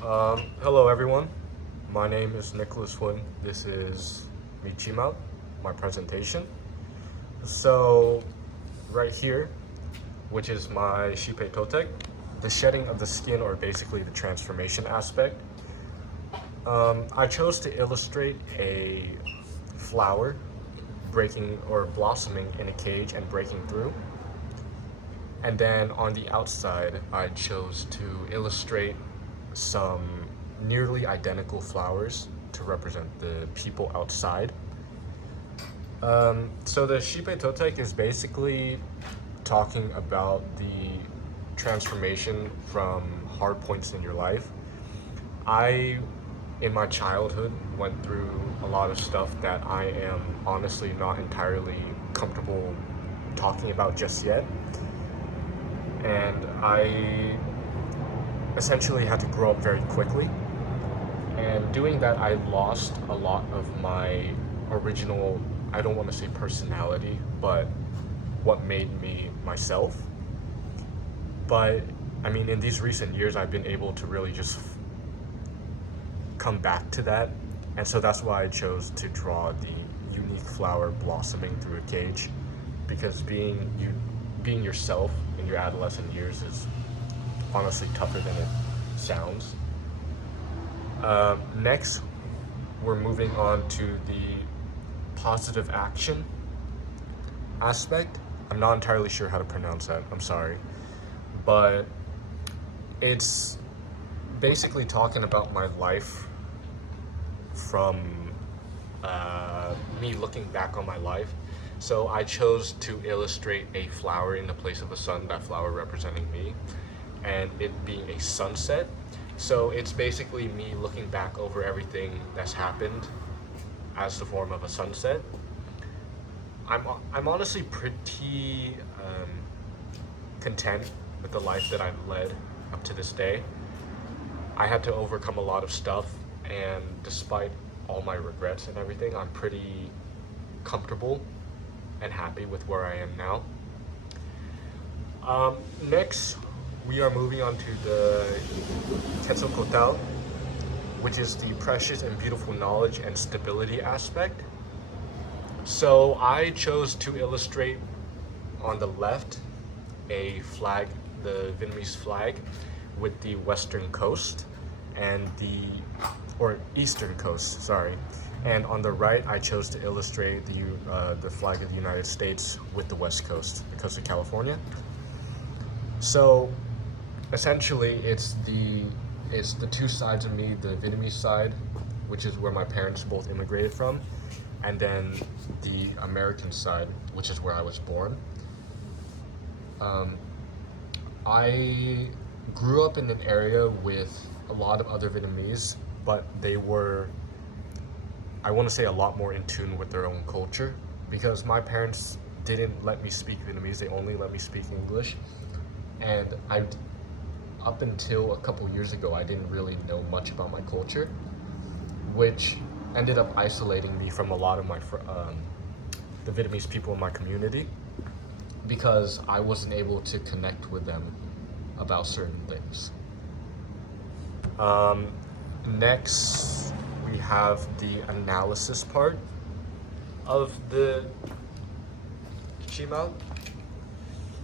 Hello everyone. My name is Nicholas Huynh. This is me Chimal, my presentation. So right here, which is my Shipe Totek, the shedding of the skin, or basically the transformation aspect. I chose to illustrate a flower breaking or blossoming in a cage and breaking through. And then on the outside, I chose to illustrate some nearly identical flowers to represent the people outside. So the Shipe Totek is basically talking about the transformation from hard points in your life. I, in my childhood, went through a lot of stuff that I am honestly not entirely comfortable talking about just yet. And I essentially had to grow up very quickly. And doing that, I lost a lot of my original, I don't want to say personality, but what made me myself. But I mean, in these recent years, I've been able to really just come back to that. And so that's why I chose to draw the unique flower blossoming through a cage, because being yourself in your adolescent years is honestly tougher than it sounds. Next, we're moving on to the positive action aspect. I'm not entirely sure how to pronounce that, I'm sorry. But it's basically talking about my life from me looking back on my life. So I chose to illustrate a flower in the place of a sun, that flower representing me, and it being a sunset. So it's basically me looking back over everything that's happened as the form of a sunset. I'm honestly pretty content with the life that I've led up to this day. I had to overcome a lot of stuff, and despite all my regrets and everything, I'm pretty comfortable and happy with where I am now. Next, we are moving on to the Quetzalcoatl, which is the precious and beautiful knowledge and stability aspect. So I chose to illustrate on the left a flag, the Vietnamese flag, with the western coast and or eastern coast, sorry. And on the right, I chose to illustrate the flag of the United States with the west coast, the coast of California. So essentially, it's the two sides of me, the Vietnamese side, which is where my parents both immigrated from, and then the American side, which is where I was born. I grew up in an area with a lot of other Vietnamese, but they were, I want to say, a lot more in tune with their own culture, because my parents didn't let me speak Vietnamese, they only let me speak English. And up until a couple years ago, I didn't really know much about my culture, which ended up isolating me from a lot of the Vietnamese people in my community, because I wasn't able to connect with them about certain things. Next, we have the analysis part of the Chimal,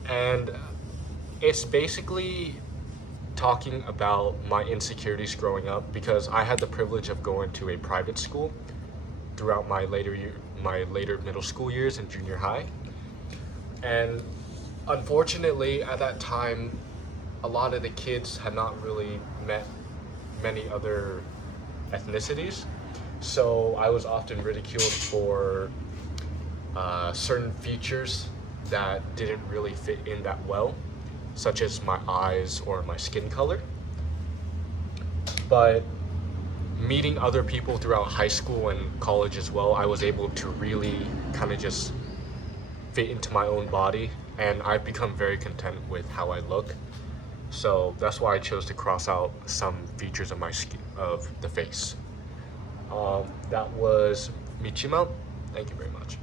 and it's basically talking about my insecurities growing up, because I had the privilege of going to a private school throughout my later middle school years and junior high. And unfortunately, at that time, a lot of the kids had not really met many other ethnicities. So I was often ridiculed for certain features that didn't really fit in that well, such as my eyes or my skin color. But meeting other people throughout high school and college as well, I was able to really kind of just fit into my own body, and I've become very content with how I look. So that's why I chose to cross out some features of my skin, of the face. That was Michima. Thank you very much.